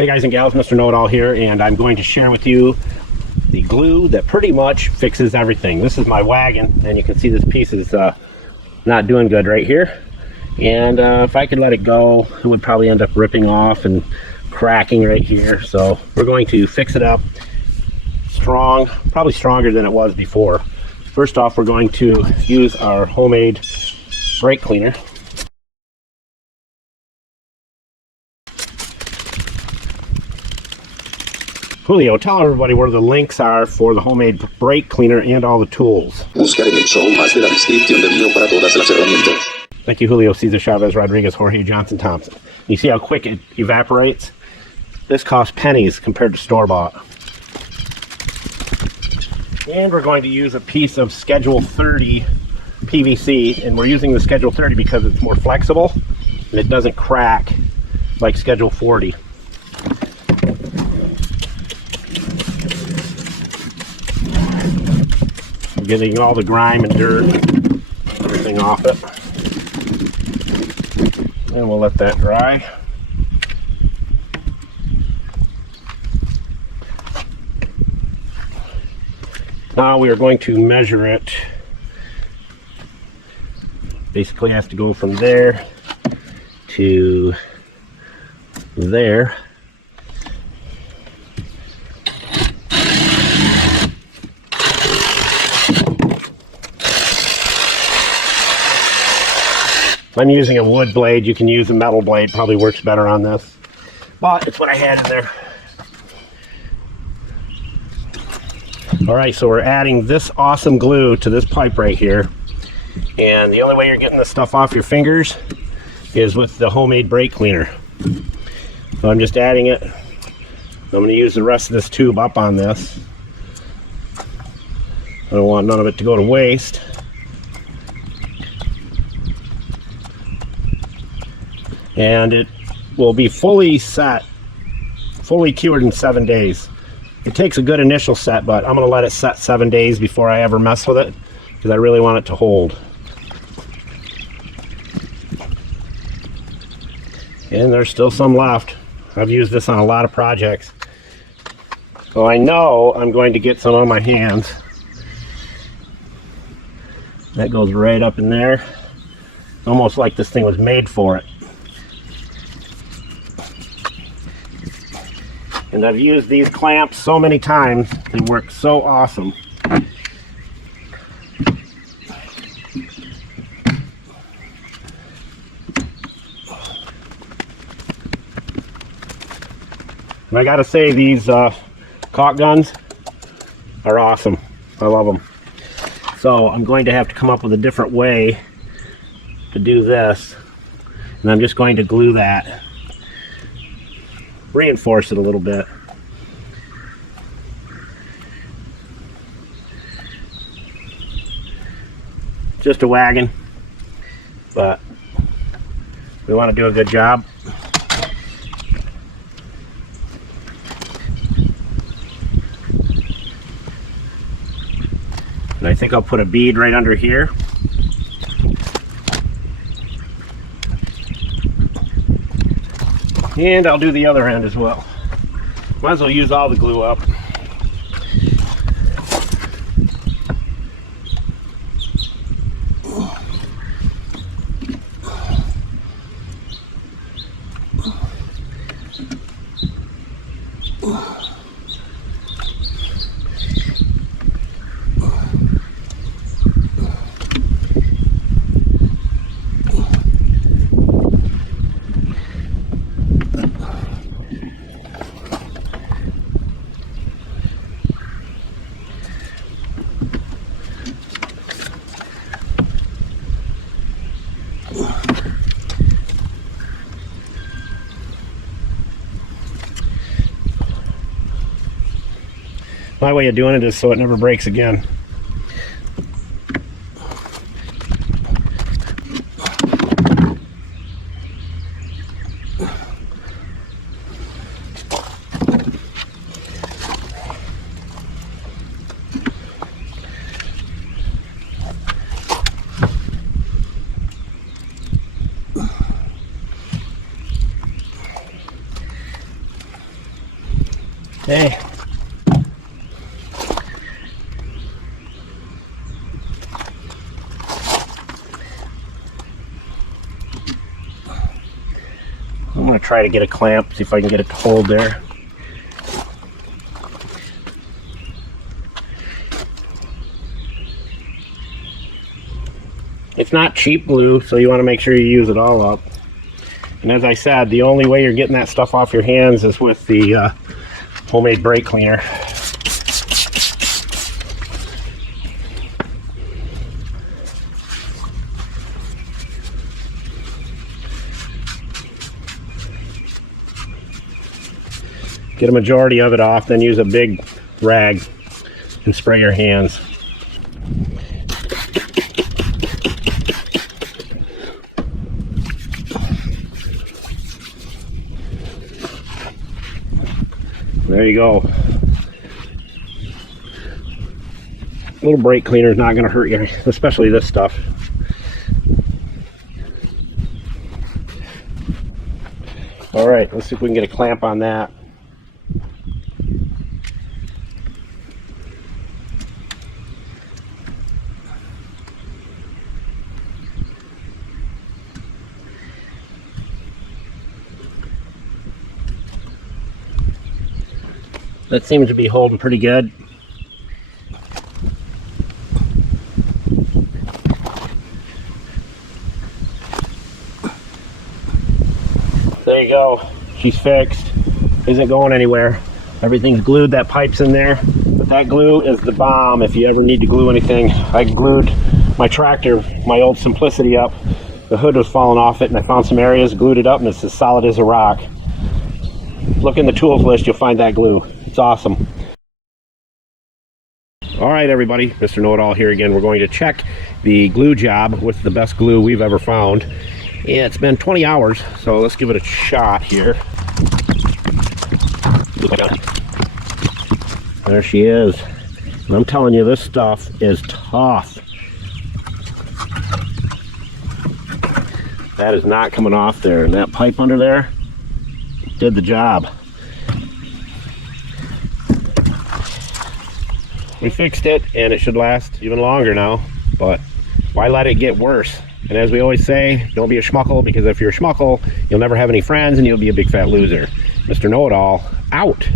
Hey guys and gals, Mr. Know-It-All here, and I'm going to share with you the glue that pretty much fixes everything. This is my wagon, and you can see this piece is not doing good right here. And if I could let it go, it would probably end up ripping off and cracking right here. So we're going to fix it up strong, probably stronger than it was before. First off, we're going to use our homemade brake cleaner. Julio, tell everybody where the links are for the homemade brake cleaner and all the tools. Buscar en el show más de la descripción del video para todas las herramientas. Thank you, Julio, Cesar Chavez, Rodriguez, Jorge, Johnson, Thompson. You see how quick it evaporates? This costs pennies compared to store-bought. And we're going to use a piece of Schedule 30 PVC, and we're using the Schedule 30 because it's more flexible and it doesn't crack like Schedule 40. Getting all the grime and dirt, everything off it. And we'll let that dry. Now we are going to measure it. Basically has to go from there to there. I'm using a wood blade. You can use a metal blade, probably works better on this, but it's what I had in there. All right, so we're adding this awesome glue to this pipe right here, and the only way you're getting this stuff off your fingers is with the homemade brake cleaner. So I'm just adding it. I'm going to use the rest of this tube up on this. I don't want none of it to go to waste. And it will be fully set, fully cured in 7 days. It takes a good initial set, but I'm going to let it set 7 days before I ever mess with it, because I really want it to hold. And there's still some left. I've used this on a lot of projects, so I know I'm going to get some on my hands. That goes right up in there. Almost like this thing was made for it. And I've used these clamps so many times, they work so awesome. And I gotta say, these caulk guns are awesome. I love them. So I'm going to have to come up with a different way to do this. And I'm just going to glue that. Reinforce it a little bit. Just a wagon, but we want to do a good job. And I think I'll put a bead right under here. And I'll do the other end as well. Might as well use all the glue up. My way of doing it is so it never breaks again. Okay. I'm going to try to get a clamp, see if I can get it to hold there. It's not cheap glue, so you want to make sure you use it all up. And as I said, the only way you're getting that stuff off your hands is with the homemade brake cleaner. Get a majority of it off, then use a big rag and spray your hands. There you go. A little brake cleaner is not going to hurt you, especially this stuff. All right, let's see if we can get a clamp on that. That seems to be holding pretty good. There you go. She's fixed. Isn't going anywhere. Everything's glued. That pipe's in there. But that glue is the bomb if you ever need to glue anything. I glued my tractor, my old Simplicity up. The hood was falling off it and I found some areas, glued it up, and it's as solid as a rock. Look in the tools list, you'll find that glue. It's awesome. All right, everybody, Mr. Know-It-All here again. We're going to check the glue job with the best glue we've ever found. Yeah, it's been 20 hours, so let's give it a shot here. There she is. And I'm telling you, this stuff is tough. That is not coming off there, and that pipe under there did the job. We fixed it, and it should last even longer now, but why let it get worse? And as we always say, don't be a schmuckle, because if you're a schmuckle, you'll never have any friends and you'll be a big fat loser. Mr. Know-It-All, out.